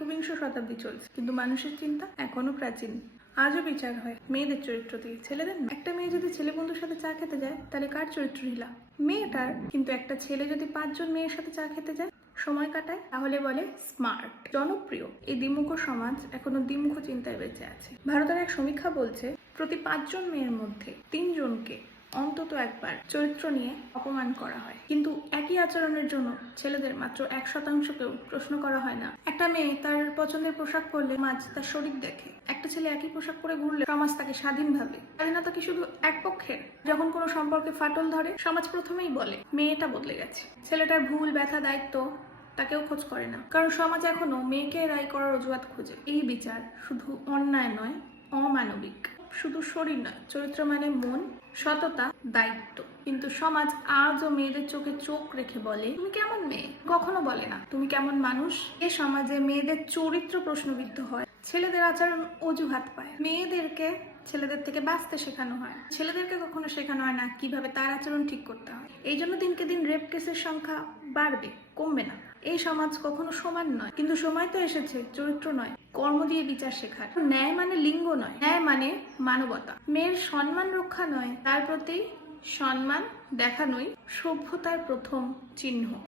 একবিংশ শতাব্দী চলছে, কিন্তু মানুষের চিন্তা এখনো প্রাচীন। আজও বিচার হয় মেয়েদের চরিত্র দিয়ে, ছেলেদের না। একটা মেয়ে যদি ছেলে বন্ধুর সাথে চা খেতে যায়, তাহলে কার চরিত্র ঢিলা? মেয়েটার। কিন্তু একটা ছেলে যদি 5 জন মেয়ের সাথে চা খেতে যায়, সময় কাটায়, তাহলে বলে স্মার্ট। জনপ্রিয়। এই দ্বিমুখ সমাজ এখনো দ্বিমুখ চিন্তায় বেঁচে আছে। ভারতের এক সমীক্ষা বলছে, প্রতি 5 জন মেয়ের মধ্যে 3 জনকে অন্তত একবার চরিত্র নিয়ে অপমান করা হয়। কিন্তু একই আচরণের জন্য ছেলেদের মাত্র 1%কেও প্রশ্ন করা হয় না। একটা মেয়ে তার পছন্দের পোশাক পরলে সমাজ তার শরীর দেখে। একটা ছেলে একই পোশাক পরে ঘুরলে সমাজ তাকে স্বাধীন ভাবে। স্বাধীনতা কি শুধু এক পক্ষের? যখন কোনো সম্পর্কে ফাটল ধরে, সমাজ প্রথমেই বলে মেয়েটা বদলে গেছে। ছেলেটার ভুল, ব্যথা, দায়িত্ব তাকেও খোঁজ করে না, কারণ সমাজ এখনো মেয়েকে রায় করার অজুহাত খোঁজে। এই বিচার শুধু অন্যায় নয়, অমানবিক। শুধু শরীর নয়, চরিত্র মানে মন, সততা, দায়িত্ব। কিন্তু সমাজ আজও মেয়েদের চোখে চোখ রেখে বলে, তুমি কেমন মেয়ে? কখনো বলে না, তুমি কেমন মানুষ? এ সমাজে মেয়েদের চরিত্র প্রশ্নবিদ্ধ হয়, ছেলেদের আচরণ অজুহাত পায়। মেয়েদেরকে ছেলেদের থেকে বাঁচতে শেখানো হয়, ছেলেদেরকে কখনো শেখানো হয় না কিভাবে তার আচরণ ঠিক করতে হয়। এই জন্য দিনকে দিন রেপ কেসের সংখ্যা বাড়বে, কমবে না। এই সমাজ কখনো সমান নয়, কিন্তু সময় তো এসেছে চরিত্র নয়, কর্ম দিয়ে বিচার শেখার। ন্যায় মানে লিঙ্গ নয়, ন্যায় মানে মানবতা। মেয়ের সম্মান রক্ষা নয়, তার প্রতি সম্মান দেখানোই সভ্যতার প্রথম চিহ্ন।